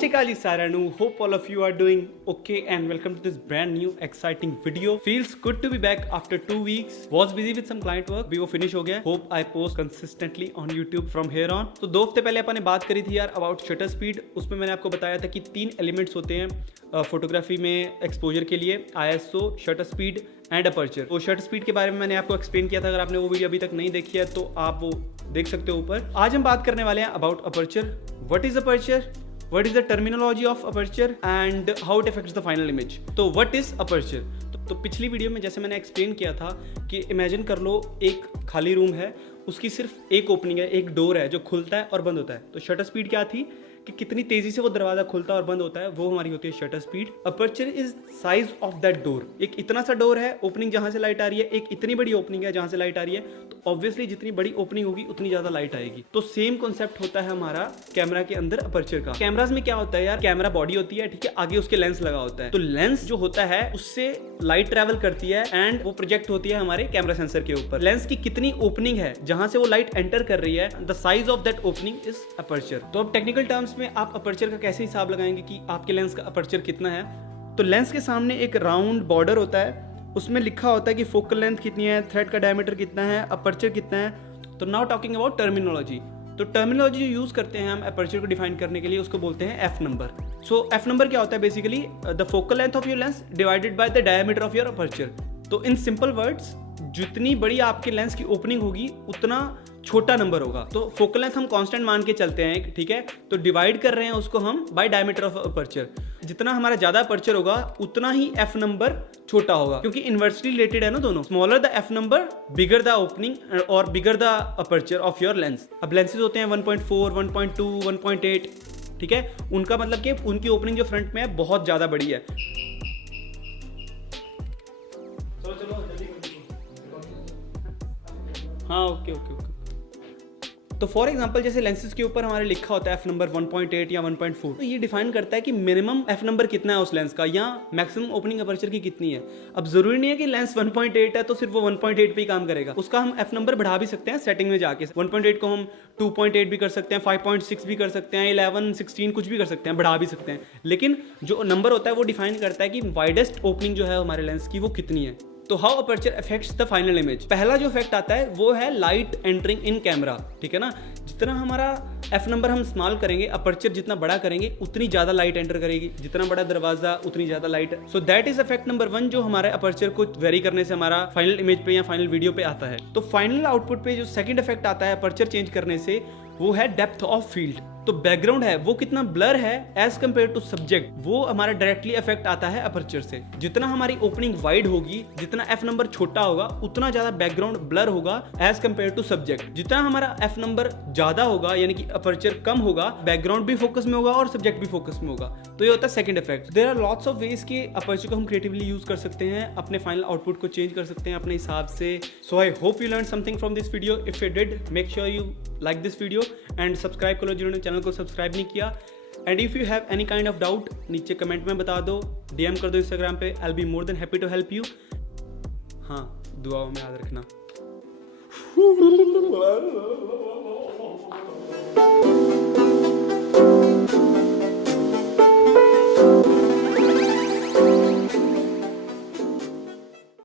Sri Akal Saranu, hope all of you are doing okay and welcome to this brand new exciting video. Feels good to be back after 2 weeks. Was busy with some client work, भी वो finish हो गया. Hope I post consistently on YouTube from here on. तो 2 हफ्ते पहले अपन ने बात करी थी यार about shutter speed. उसमें मैंने आपको बताया था कि 3 elements होते हैं फोटोग्राफी में एक्सपोजर के लिए, ISO, shutter speed and aperture. तो शटर स्पीड के बारे में मैंने आपको एक्सप्लेन किया था. अगर आपने वो वीडियो अभी तक नहीं देखी है तो आप वो देख सकते हो ऊपर. आज हम बात करने वाले हैं about aperture. What is aperture, what is the terminology of aperture and how it affects the final image. तो व्हाट इज अपर्चर. तो पिछली वीडियो में जैसे मैंने एक्सप्लेन किया था कि इमेजिन कर लो एक खाली रूम है, उसकी सिर्फ एक ओपनिंग है, एक डोर है जो खुलता है और बंद होता है. तो शटर स्पीड क्या थी कि कितनी तेजी से वो दरवाजा खुलता और बंद होता है, वो हमारी होती है shutter speed. Aperture is size of that door. एक इतना सा डोर है, ओपनिंग जहां से लाइट आ रही है, एक इतनी बड़ी ओपनिंग है जहां से लाइट आ रही है. तो ऑब्वियसली जितनी बड़ी ओपनिंग होगी उतनी ज्यादा लाइट आएगी. तो सेम कॉन्सेप्ट होता है हमारा कैमरा के अंदर अपर्चर का. कैमराज में क्या होता है यार, कैमरा बॉडी होती है, ठीक है, आगे उसके लेंस लगा होता है. तो लेंस जो होता है उससे लाइट ट्रेवल करती है एंड वो प्रोजेक्ट होती है हमारे कैमरा सेंसर के ऊपर. लेंस की कितनी ओपनिंग है जहां से वो लाइट एंटर कर रही है, the size of that opening is aperture. तो अब टेक्निकल टर्म्स में आप अपर्चर का कैसे हिसाब लगाएंगे कि आपके लेंस का अपर्चर कितना है. तो लेंस के सामने एक राउंड बॉर्डर होता है, उसमें लिखा होता है कि फोकल लेंथ कितनी है, थ्रेड का डायमीटर कितना है, अपर्चर कितना है. तो नाउ टॉकिंग अबाउट टर्मिनोलॉजी. तो टर्मिनोलॉजी जो यूज करते हैं हम अपर्चर को डिफाइन करने के लिए, उसको बोलते हैं एफ नंबर. सो एफ नंबर क्या होता है, basically the focal length of your lens divided by the diameter of your aperture. तो इन सिंपल वर्ड्स, जितनी बड़ी आपके लेंस की ओपनिंग होगी उतना छोटा नंबर होगा. तो फोकल लेंथ हम कांस्टेंट मान के चलते हैं, ठीक है. तो डिवाइड कर रहे हैं उसको हम बाय डायमीटर ऑफ अपर्चर. जितना हमारा ज्यादा अपर्चर होगा उतना ही एफ नंबर छोटा होगा, क्योंकि इनवर्सली रिलेटेड है ना दोनों. Smaller the F number, bigger the opening और bigger the aperture of your lens. अब लेंसेज होते हैं 1.4, 1.2, 1.8, ठीक है. उनका मतलब कि उनकी ओपनिंग जो फ्रंट में है बहुत ज्यादा बड़ी है. हाँ ओके. तो फॉर एग्जांपल जैसे लेंसेज के ऊपर हमारे लिखा होता है एफ नंबर 1.8 या 1.4. तो ये डिफाइन करता है कि मिनिमम एफ नंबर कितना है उस लेंस का, या मैक्सिमम ओपनिंग अपर्चर की कितनी है. अब जरूरी नहीं है कि लेंस 1.8 है तो सिर्फ वो 1.8 पे ही काम करेगा. उसका हम एफ नंबर बढ़ा भी सकते हैं सेटिंग में जाके. 1.8 को हम 2.8 भी कर सकते हैं, 5.6 भी कर सकते हैं, 11, 16 कुछ भी कर सकते हैं, बढ़ा भी सकते हैं. लेकिन जो नंबर होता है वो डिफाइन करता है कि वाइडेस्ट ओपनिंग जो है हमारे लेंस की वो कितनी है. तो how aperture affects the final image. पहला जो इफेक्ट आता है वो है लाइट एंटरिंग इन कैमरा, ठीक है ना. जितना हमारा एफ नंबर हम स्मॉल करेंगे, अपर्चर जितना बड़ा करेंगे उतनी ज्यादा लाइट एंटर करेगी. जितना बड़ा दरवाजा उतनी ज्यादा light. So that is effect number 1 जो हमारे अपर्चर को वेरी करने से हमारा फाइनल इमेज पे या फाइनल वीडियो पे आता है. तो फाइनल आउटपुट पे जो सेकंड इफेक्ट आता है अपर्चर चेंज करने से, वो है डेप्थ ऑफ फील्ड. तो बैकग्राउंड है वो कितना ब्लर है एज कंपेयर टू सब्जेक्ट, वो हमारा डायरेक्टली इफेक्ट आता है अपर्चर से. जितना हमारी ओपनिंग वाइड होगी, जितना एफ नंबर छोटा होगा, उतना ज्यादा बैकग्राउंड ब्लर होगा एज कंपेयर टू सब्जेक्ट. जितना हमारा एफ नंबर ज्यादा होगा यानी कि अपर्चर कम होगा, बैकग्राउंड भी फोकस में होगा और सब्जेक्ट भी फोकस में होगा. तो ये होता है second effect. There are lots of ways कि अपर्चर को हम क्रिएटिवली यूज कर सकते हैं, अपने फाइनल आउटपुट को चेंज कर सकते हैं अपने हिसाब से. So I hope you learn something from this video. If you did, make sure you like this video and subscribe करो जिन्होंने चैनल को सब्सक्राइब नहीं किया. And if you have any kind of doubt, नीचे कमेंट में बता दो, DM कर दो इंस्टाग्राम पे. I will be more than happy to help you. हाँ, दुआओं में याद रखना.